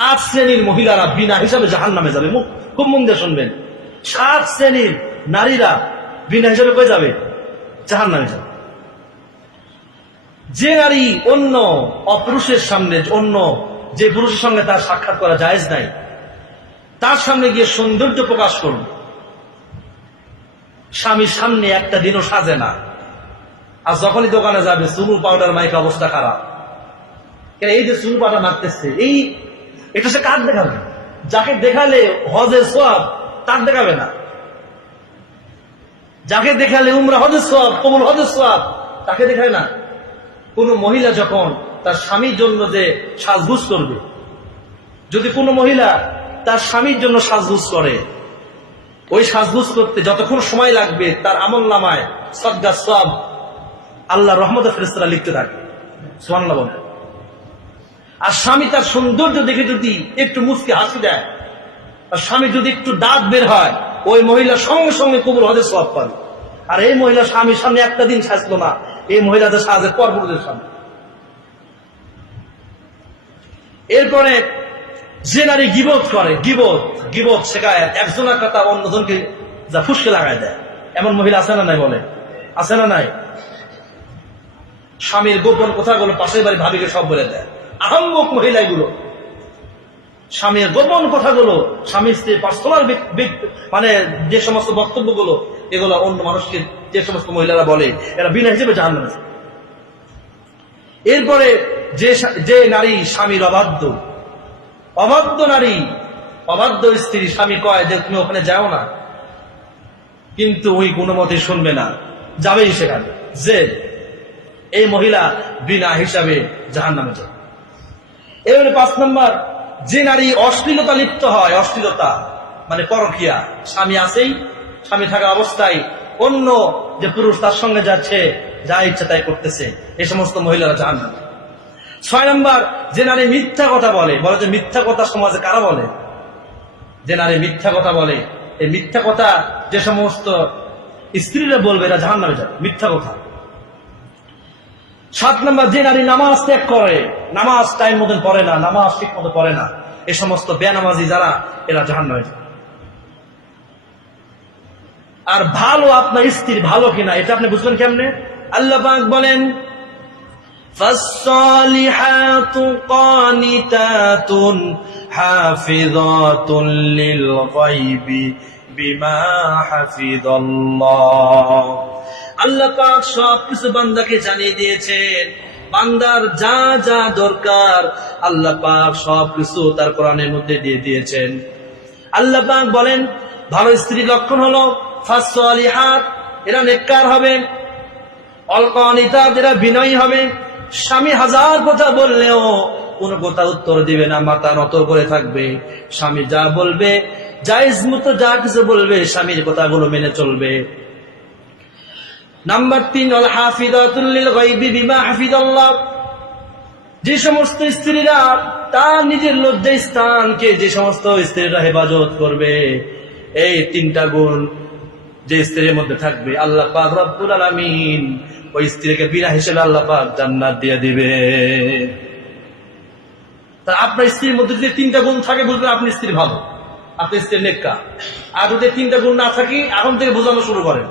সাত শ্রেণির মহিলারা বিনা হিসাবে জাহান নামে যাবে। মুখ খুব মন দিয়ে শুনবেন। সাত শ্রেণির নারীরা বিনা হিসাবে কয়ে যাবে? জাহান নামে যাবে। যে নারী অন্য অপুরুষের সামনে, অন্য যে পুরুষের সঙ্গে তার সাক্ষাৎ করা জায়েজ নাই, তার সামনে গিয়ে সৌন্দর্য প্রকাশ করুন। স্বামীর সামনে একটা দিনও সাজে না। আর যখনই দোকানে যাবে চুনু পাউডার মাইক অবস্থা খারাপ। এই যে চুনু পাউডার মারতেছে, এই এটা সে কার দেখাবে? যাকে দেখালে হজের সব তার দেখাবে না। যাকে দেখালে উমরা হজের সব কবুল হজের সব তাকে দেখায় না। কোন মহিলা যখন তার স্বামীর জন্য যে সাজগুজ করবে, যদি কোনো মহিলা তার স্বামীর জন্য সাজগুজ করে, ওই সাজগুজ করতে যতক্ষণ সময় লাগবে তার আমল নামায় সদ্গা সব আল্লাহ রহমত ফেরেস্তারা লিখতে থাকে। সোহান্লা বলে আর স্বামী তার সৌন্দর্য দেখে যদি একটু মুসকে হাসি দেয় আর স্বামী যদি একটু দাঁত বের হয়, ওই মহিলা সঙ্গে সঙ্গে কবুল হজে সব পাবে। আর এই মহিলা স্বামীর সামনে একটা দিন সাজলো না, এই মহিলাদের সাজে পরপুরুষের সামনে। এরপরে যে নারী গিবত করে, গিবত গিবত শেখায়, একজনের কথা অন্যজনকে যা ফুসকে লাগায় দেয়। এমন মহিলা আছে না নাই বলে? আছে না নাই? স্বামীর গোপন কথাগুলো পাশের বাড়ি ভাবিকে সব বলে দেয়। আহম্মক মহিলা এগুলো স্বামীর গোপন কথাগুলো স্বামী স্ত্রীর পার্সোনাল মানে যে সমস্ত বক্তব্যগুলো, এগুলো অন্য মানুষকে যে সমস্ত মহিলারা বলে, এরা বিনা হিসেবে নামে এরপরে যে যে নারী স্বামীর অবাধ্য অবাধ্য নারী, অবাধ্য স্ত্রী স্বামী কয় যে, তুমি ওখানে যাও না। কিন্তু ওই কোনো মতে শুনবে না, যাবেই সেখানে। যে এই মহিলা বিনা হিসাবে জাহান নামে যাবে এবারে পাঁচ নম্বর, যে নারী অশ্লীলতা লিপ্ত হয়, অশ্লীলতা মানে পরকিয়া, স্বামী আছেই, স্বামী থাকা অবস্থায় অন্য যে পুরুষ তার সঙ্গে যাচ্ছে, যা ইচ্ছা তাই করতেছে, এই সমস্ত মহিলারা নামে ছয় নম্বর, যে নারী মিথ্যা কথা বলে বলে যে মিথ্যা কথা সমাজে কারা বলে? যে নারী মিথ্যা কথা বলে, এই মিথ্যা কথা যে সমস্ত স্ত্রীরা বলবে, এরা জাহান নামে যাবে, মিথ্যা কথা। সাত নম্বর, যে নারী নামাজ ত্যাগ করে নামাজ টাইম মতন পড়ে না নামাজ ঠিক মতো পড়ে না এ সমস্ত বেনামাজি যারা এরা জাহান নামে যাবে আর ভালো আপনার স্ত্রী ভালো কিনা এটা আপনি বুঝবেন কেমনে আল্লাহ পাক বলেন فالصالحات قانتات حافظات للغيب بما حفظ الله আল্লাহ পাক সব কিছু বান্দাকে জানিয়ে দিয়েছেন বান্দার যা যা দরকার আল্লাহ পাক সব কিছু তার কোরআনের মধ্যে দিয়ে দিয়েছেন। আল্লাহ পাক বলেন, ভালো স্ত্রীর লক্ষণ হলো ফাসলিহাত এরা নেককার হবে অলকানিতা এরা বিনয়ী হবে, স্বামী হাজার কথা বললেও কোন কথা উত্তর দিবে না, মাথা নত করে থাকবে। স্বামী যা বলবে, জায়জ মতো যা কিছু বলবে, স্বামীর কথাগুলো মেনে চলবে। নাম্বার তিন, অল হাফিদাতুল্লিল গাইবি বিমা যে সমস্ত স্ত্রীরা তার নিজের লজ্জা স্থানকে যে সমস্ত স্ত্রীরা হেফাজত করবে, এই তিনটা গুণ যে স্ত্রীর মধ্যে থাকবে, আল্লাহ পাক রব্বুল আলামিন ওই স্ত্রীকে বিনা হিসেবে আল্লাহ পাক জান্নাত দিয়ে দিবে। তা আপনার স্ত্রীর মধ্যে যদি তিনটা গুণ থাকে, বুঝবেন আপনি স্ত্রী ভালো, আপনি স্ত্রীর নেককা আর যদি তিনটা গুণ না থাকে, এখন থেকে বোঝানো শুরু করেন।